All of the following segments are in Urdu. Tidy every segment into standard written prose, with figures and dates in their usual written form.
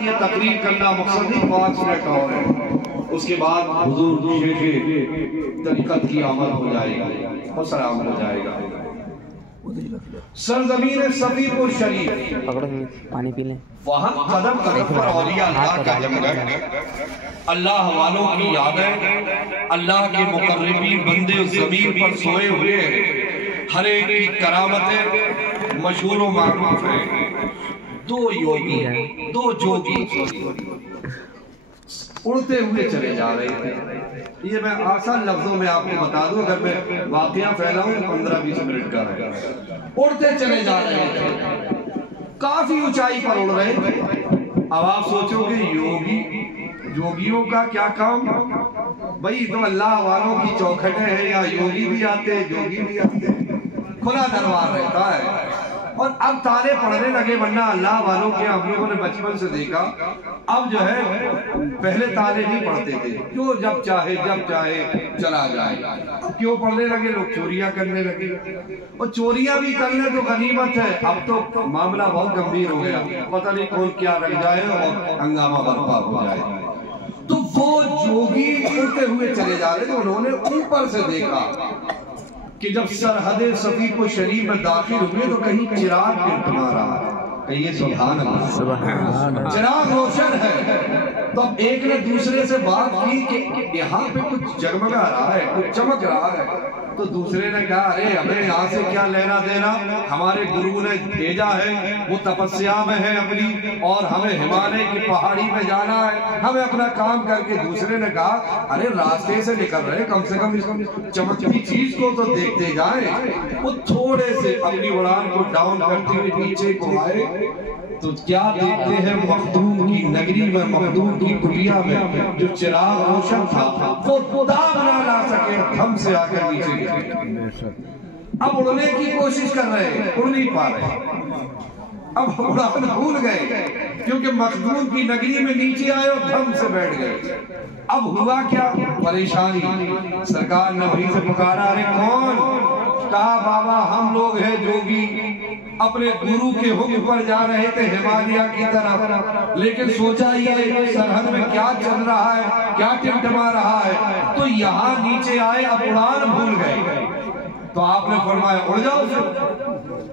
یہ تقریر کرنا مقصد نہیں، 5 منٹ اور ہے، اس کے بعد حضور شیخ طریقت کی آمد ہو جائے گی اور سلام ہو جائے گا۔ سرزمین صفی پور شریف، پانی پی لیں، وہاں قدم قدم پر اولیاء اللہ کا جنگل ہے، اللہ والوں کی یادیں، اللہ کے مقربین بندے زمین پر سوئے ہوئے ہیں، ہر ایک کی کرامتیں مشہور و معروف ہیں۔ دو یوگی، دو جوگی اڑتے ہوئے چلے جا رہے تھے۔ یہ میں آسان لفظوں میں آپ کو بتا دوں، اگر میں واقعہ پھیلاؤں 15-20 منٹ کا ہے۔ اڑتے چلے جا رہے تھے، کافی اونچائی پر اڑ رہے تھے۔ اب آپ سوچو گے یوگیوں کا کیا کام؟ بھئی تو اللہ والوں کی چوکھٹیں ہیں، یا یوگی بھی آتے ہیں، جوگی بھی آتے ہیں، کھلا دربار رہتا ہے۔ اور اب تارے پڑھنے لگے، ورنہ اللہ والوں کے ہم لوگوں نے بچپن سے دیکھا، اب جو ہے پہلے تارے نہیں پڑھتے تھے، جو جب چاہے چلا جائے۔ کیوں پڑھنے لگے؟ لوگ چوریاں کرنے لگے، اور چوریاں بھی کرنے تو غنیمت ہے۔ اب تو معاملہ بہت گمبھیر ہو گیا، پتہ نہیں کون کیا رکھ جائے اور ہنگامہ برپا ہو جائے۔ تو وہ جوگی اڑتے ہوئے چلے جا رہے تھے، انہوں نے اوپر سے دیکھا کہ جب سرحد صفی کو شریف میں داخل ہوئے تو کہیں چراغ ٹمٹما رہا ہے، کہیے سبحان اللہ، چراغ روشن ہے۔ تو اب ایک نے دوسرے سے بات کی کہ یہاں پہ کچھ جگمگا رہا ہے، کچھ چمک رہا ہے۔ تو دوسرے نے کہا ارے ہمیں یہاں سے کیا لینا دینا، ہمارے گرو نے بھیجا ہے، وہ تپسیا میں ہے اپنی، اور ہمیں ہمالیہ کی پہاڑی میں جانا ہے، ہمیں اپنا کام کر کے۔ دوسرے نے کہا ارے راستے سے نکل رہے، کم سے کم چمکتی چیز کو تو دیکھتے جائیں۔ وہ تھوڑے سے اپنی اڑان کو ڈاؤن کرتے ہوئے نیچے کو آئے تو کیا دیکھتے ہیں؟ مخدوم کی نگری میں، مخدوم کی کلیا میں جو چراغ روشن تھا وہ داغ نہ لا سکے، ہم سے آ کر نیچے گئے۔ اب اڑنے کی کوشش کر رہے، اڑ نہیں پا رہے، اب اڑان بھول گئے، کیونکہ مخدوم کی نگری میں نیچے آئے اور دھم سے بیٹھ گئے۔ اب ہوا کیا؟ پریشانی۔ سرکار نے وہیں سے پکارا ارے کون؟ کہا بابا ہم لوگ ہیں جوگی، اپنے گرو کے حکم پر جا رہے تھے ہمالیہ کی طرف، لیکن سوچا یہ سرحد میں کیا چل رہا ہے، کیا ٹمٹما رہا ہے، تو یہاں نیچے آئے، اب اڑان بھول گئے۔ تو آپ نے فرمایا اڑ جاؤ پھر۔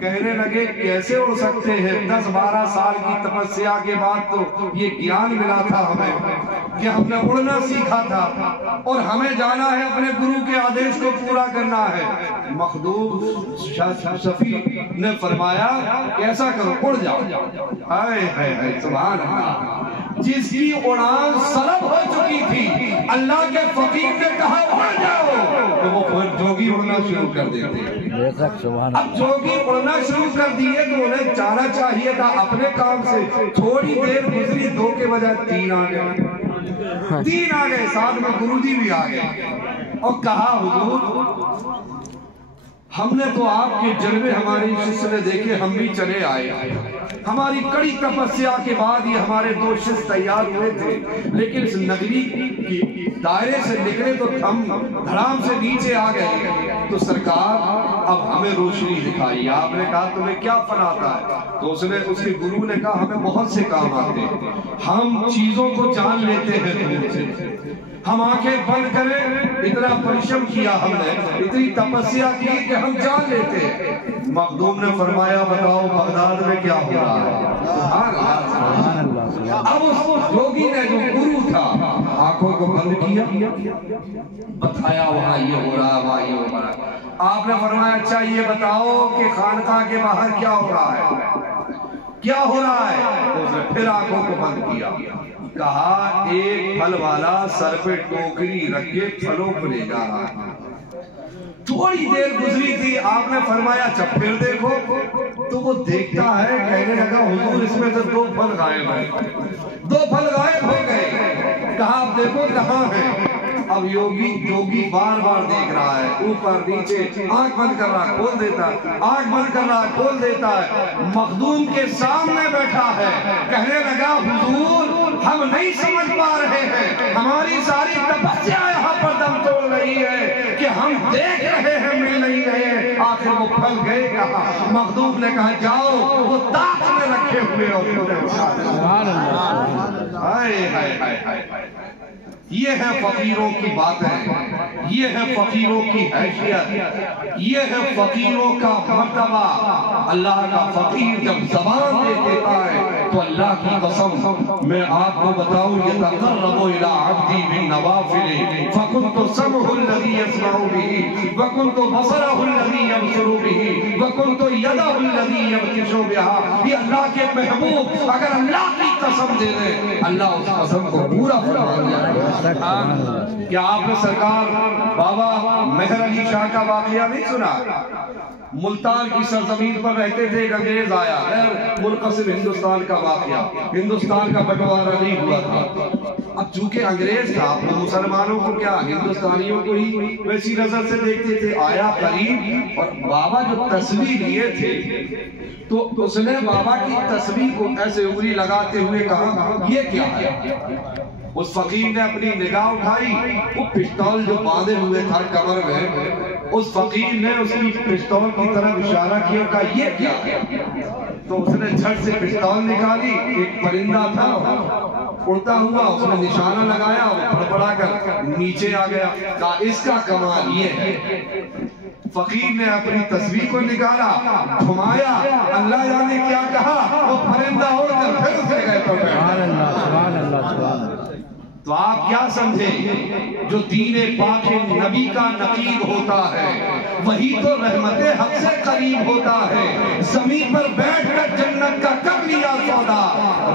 کہنے لگے کیسے اڑ سکتے ہیں؟ 10-12 سال کی تپسیا کے بعد تو یہ گیان ملا تھا ہمیں کہ ہم نے اڑنا سیکھا تھا، اور ہمیں جانا ہے اپنے گرو کے آدیش کو پورا کرنا ہے۔ مخدوم صفی نے فرمایا کیسا کرو، اڑ جاؤ۔ ہائے ہائے ہائے سبحان اللہ، جس کی اڑان سلب ہو چکی تھی، اللہ کے فقیر نے کہا اڑ جاؤ، تو وہ پھر جوگی اڑنا شروع کر دیتے۔ اب جوگی اڑنا شروع کر دیے تو انہیں جانا چاہیے تھا اپنے کام سے۔ تھوڑی دیر گزری، 2 کے بجائے 3 آ گئے، 3 آ گئے، ساتھ میں گرو جی بھی آ گئے، اور کہا حضور ہم نے تو آپ کے جلوے ہماری شش نے دیکھے، ہم بھی چلے آئے، ہماری کڑی تپسیا کے بعد یہ ہمارے 2 شش تیار ہوئے تھے، لیکن اس نگری کی دائرے سے نکلے تو ہم دھڑام سے نیچے آ گئے۔ تو سرکار اب ہمیں روشنی دکھائی۔ آپ نے کہا تمہیں کیا فن آتا ہے؟ تو اس کے گرو نے کہا ہمیں بہت سے کام آتے ہیں، ہم چیزوں کو جان لیتے ہیں دور سے، ہم آنکھیں بند کریں، اتنا پریشم کیا ہم نے، اتنی تپسیا کی کہ ہم جان لیتے ہیں۔ مخدوم نے فرمایا بتاؤ بغداد میں کیا ہو رہا ہے؟ اب اس جوگی نے جو گرو تھا آنکھوں کو بند کیا، بتایا وہاں یہ ہو رہا ہے، وہاں یہ ہو رہا ہے۔ آپ نے فرمایا اچھا یہ بتاؤ کہ خانقاہ کے باہر کیا ہو رہا ہے، کیا ہو رہا ہے؟ اس نے پھر آنکھوں کو بند کیا، کہا ایک پھل والا سر پہ ٹوکری رکھ کے پھلوں کو لے جا رہا ہے۔ تھوڑی دیر گزری تھی، آپ نے فرمایا اچھا پھر دیکھو، تو وہ دیکھتا ہے، کہنے لگا حضور اس میں سے 2 پھل غائب ہیں، 2 پھل غائب ہو گئے۔ کہا آپ دیکھو کہاں ہیں؟ اب یوگی بار بار دیکھ رہا ہے، اوپر نیچے، آنکھ بند کر رہا کھول دیتا ہے، آنکھ بند کر رہا کھول دیتا ہے۔ مخدوم کے سامنے بیٹھا ہے، کہنے لگا حضور ہم نہیں سمجھ پا رہے ہیں، ہماری ساری تپسیا یہاں پر دم توڑ رہی ہے کہ ہم دیکھ رہے ہیں مل نہیں رہے، آخر وہ پھل گئے کہا؟ مخدوم نے کہا جاؤ وہ تاج میں رکھے ہوئے اور یہ ہے فقیروں کی باتیں، یہ ہے فقیروں کی حیثیت، یہ ہے فقیروں کا مرتبہ۔ اللہ کا فقیر جب زبان دے دیتا ہے تو اللہ کی قسم میں آپ کو بتاؤں يَتَقَرَّبُ إِلَىٰ عَبْدِي بِالنَّوَافِلِ فَكُنْتُ سَمْعُهُ الَّذِي يَسْمَعُ بِهِ وَكُنْتُ بَصَرَهُ الَّذِي يَبْصُرُ بِهِ وَكُنْتُ يَدَهُ الَّذِي يَبْطِشُ بِهَا۔ یہ اللہ کے محبوب اگر اللہ کی قسم دے دے اللہ اس قسم کو پورا فرما دیا۔ کیا آپ نے سرکار بابا مہر علی شاہ کا واقعہ نہیں سنا؟ ملتان کی سرزمین پر رہتے تھے، ایک انگریز آیا، منقسم ہندوستان کا واقعہ، ہندوستان کا بٹوارہ نہیں ہوا تھا۔ اب چونکہ انگریز تھا وہ مسلمانوں کو کیا ہندوستانیوں کو ہی ویسی نظر سے دیکھتے تھے۔ آیا قریب اور بابا جو تصویر لیے تھے تو اس نے بابا کی تصویر کو ایسے انگلی لگاتے ہوئے کہا یہ کیا ہے؟ اس فقیر نے اپنی نگاہ اٹھائی، وہ پستول جو باندھے ہوئے تھا کمر میں، اس فقیر نے اس کی پستول کی طرف اشارہ کیا، کہا یہ کیا ہے؟ تو اس نے جھٹ سے پستول نکالی، ایک پرندہ تھا اڑتا ہوا، اس نے نشانہ لگایا، وہ پھڑپڑا کر نیچے آ گیا، کہا اس کا کمال یہ ہے۔ فقیر نے اپنی تصویر کو نکالا، گھمایا، اللہ جانے کیا کہا، وہ پرندہ اڑ کر پھر اسے گئے تو تو آپ کیا سمجھے جو دین پاک نبی کا نقیب ہوتا ہے وہی تو رحمت حق سے قریب ہوتا ہے۔ زمین پر بیٹھ کر جنت کا کر لیا سودا،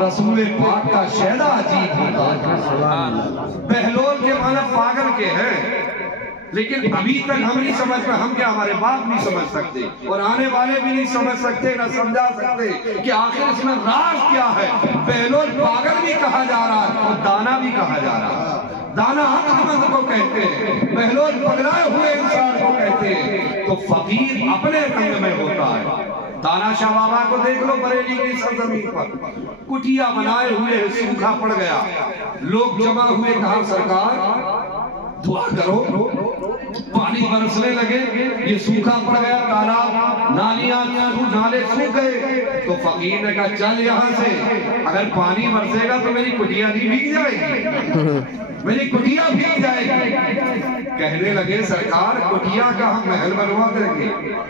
رسول پاک کا شہدہ عجیب ہوتا ہے۔ بہلول کے معنی پاگل کے ہیں، لیکن ابھی تک ہم نہیں سمجھ پائے، ہم کیا ہمارے باپ نہیں سمجھ سکتے اور آنے والے بھی نہیں سمجھ سکتے نہ سمجھا سکتے کہ آخر اس میں راز کیا ہے۔ بہلول پاگل بھی کہا جا رہا ہے اور دانا بھی کہا جا رہا ہے۔ دانا عقل مند کو کہتے ہیں، بہلول پگلائے ہوئے انسان کو کہتے ہیں۔ تو فقیر اپنے رنگ میں ہوتا ہے۔ دانا شاہ بابا کو دیکھ لو بریلی کی سرزمین پر، کٹیا بنائے ہوئے سوکھا پڑ گیا، لوگ جمع ہوئے، کہا سرکار دعا کرو، پانی برسنے لگے، یہ سوکھا پڑ گیا، تالاب نالیاں نالے سوکھ گئے۔ تو فقیر نے کہا چل یہاں سے، اگر پانی برسے گا تو میری کٹیا نہیں بھیگ جائے گی، میری کٹیا بھیگ جائے گی۔ کہنے لگے سرکار کٹیا کا ہم محل بنوا دیں گے،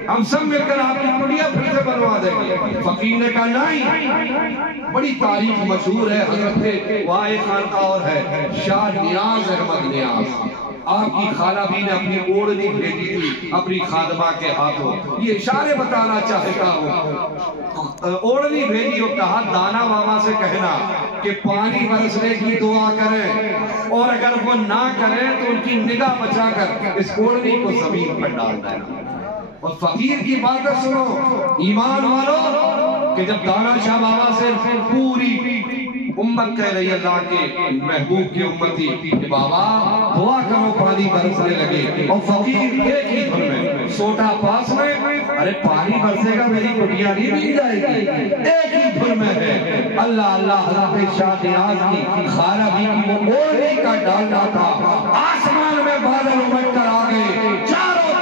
ہم سب مل کر آپ کی کٹیا پھر سے بنوا دیں گے۔ فقیر نے کہا نہیں، بڑی تاریخ مشہور ہے، حضرت واحد خانقاہ اور ہے شاہ نیاز احمد نیاز، آپ کی خالہ بھی نے اپنی اوڑھنی بھیجی تھی اپنی خادمہ کے ہاتھوں، یہ اشارے بتانا چاہتا ہوں، اوڑھنی بھیجی اور کہا دانا ماما سے کہنا کہ پانی برسنے کی دعا کریں اور اگر وہ نہ کریں تو ان کی نگاہ بچا کر اس اوڑھنی کو زمین پر ڈال دینا۔ اور فقیر کی باتیں سنو ایمان والو کہ جب دانا شاہ بابا سے پوری امت کہہ رہی اللہ کے محبوب کی امتی کہ بابا دعا کرو پانی برسنے لگے، اور فقیر ایک ہی دھن میں سوٹا پاس میں، ارے پانی برسے گا میری کٹیا نہیں بھیگ جائے گی، ایک ہی دھن میں ہے اللہ اللہ۔ حضرت شاہ نیاز کی خالہ بھی کی وہ اوڑھنی کا ڈالنا تھا، آسمان میں بادل امٹ کر آ گئے، چاروں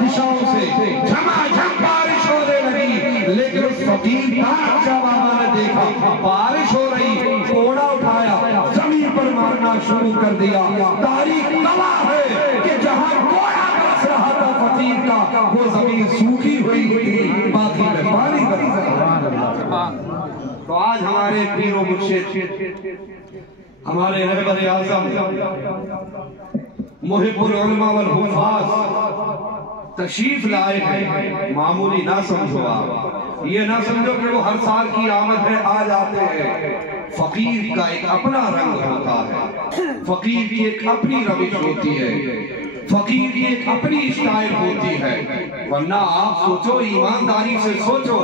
دشاؤں سے جھما جھم بارش ہونے لگی، لیکن اس فقیر شاہ بابا نے دیکھا بارش ہو رہی، کوڑا اٹھایا زمین پر مارنا شروع کر دیا۔ تاریخ گواہ ہے کہ جہاں کوڑا برس رہا تھا فقیر کا وہ زمین سوکھی ہوئی تھی، باقی میں پانی برس رہا۔ تو آج ہمارے پیر و مرشد، ہمارے رہبر اعظم، محب العلماء والحفاظ تشریف لائے ہیں، معمولی نہ سمجھو آپ، یہ نہ سمجھو کہ وہ ہر سال کی آمد ہے آ جاتے ہیں۔ فقیر کا ایک اپنا رنگ ہوتا ہے، فقیر کی ایک اپنی روش ہوتی ہے، فقیر کی ایک اپنی اسٹائل ہوتی ہے۔ ورنہ آپ سوچو، ایمانداری سے سوچو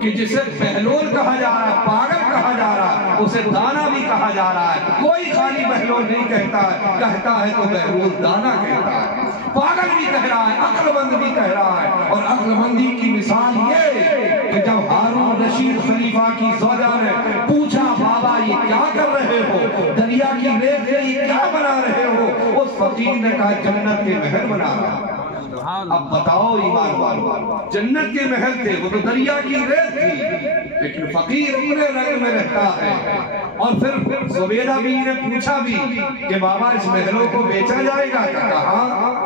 کہ جسے بہلول کہا جا رہا ہے، پاگل کہا جا رہا ہے، اسے دانا بھی کہا جا رہا ہے۔ کوئی خالی بہلول نہیں کہتا ہے، کہتا ہے تو بہلول دانا کہتا ہے، پاگل بھی کہہ رہا ہے، عقل مند بھی کہہ رہا ہے۔ اور عقل مندی کی مثال یہ کہ جب ہارون رشید خلیفہ کی زوجہ نے پوچھا بابا یہ کیا کر رہے ہو، دریا کی ریت سے یہ کیا بنا رہے ہو، اس فقیر نے کہا جنت کے محل بنا رہا۔ اب بتاؤ ایمان والو، جنت کے محل تھے، وہ تو دریا کی ریت تھی، لیکن فقیر اپنے رنگ میں رہتا ہے۔ اور پھر زبیدہ بھی نے پوچھا بھی کہ بابا اس محلوں کو بیچا جائے گا؟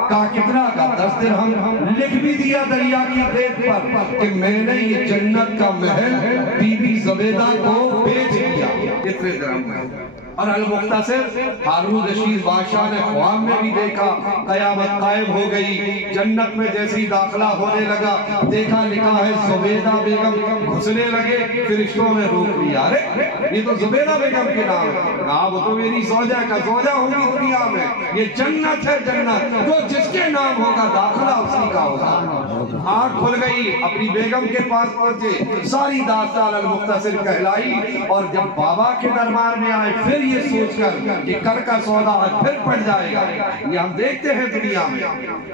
کہا کتنا؟ کا 10 درہم۔ لکھ بھی دیا دریا کی ریت پر کہ میں نے یہ جنت کا محل بی بی زبیدہ کو بیچ دیا، اتنے درہم میں۔ اور المختصر، ہارون رشید بادشاہ نے خواب میں بھی دیکھا قیامت قائم ہو گئی، جنت میں جیسے ہی داخلہ ہونے لگا دیکھا لکھا ہے زبیدہ بیگم، گھسنے لگے، فرشتوں نے روک لیا، ارے یہ تو زبیدہ بیگم کے نام ہے، نام وہ تو میری زوجہ کا زوجہ ہوگی دنیا میں، یہ جنت ہے جنت، تو جس کے نام ہوگا داخلہ اسی کا ہوگا۔ آنکھ کھل گئی، اپنی بیگم کے پاس پہنچے، ساری داستان المختصر کہلائی، اور جب بابا کے دربار میں آئے پھر یہ سوچ کر کہ کل کا سودا آج پھر پڑ جائے گا، یہ ہم دیکھتے ہیں دنیا میں،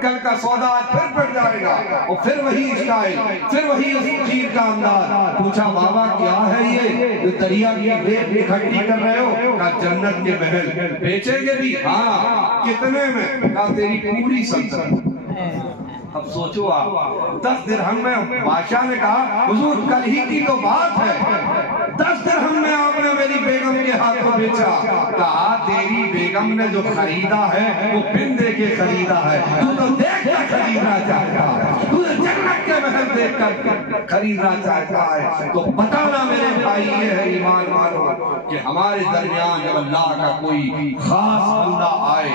کل کا سودا آج پھر پڑ جائے گا، اور پھر وہی اسٹائل، پھر وہی اس چیز کا انداز۔ پوچھا بابا کیا ہے یہ جو دریا کی ریت اکٹھی کر رہے ہو؟ کہا جنت کے محل بیچیں گے بھی؟ ہاں۔ کتنے میں؟ کہا تیری پوری سلطنت۔ اب سوچو آپ، 10 درہم میں بادشاہ نے کہا حضور کل ہی کی تو بات ہے، 10 درہم میں آپ نے میری بیگم کے ہاتھوں بیچا۔ کہا تیری بیگم نے جو خریدا ہے وہ بن دے کے خریدا ہے، تو دیکھ کر خریدنا چاہتا ہے، تو جنت کے محل دیکھ کر خریدنا چاہتا ہے۔ تو بتانا میرے بھائی یہ ہے ایمان والو کہ ہمارے درمیان جب اللہ کا کوئی خاص بندہ آئے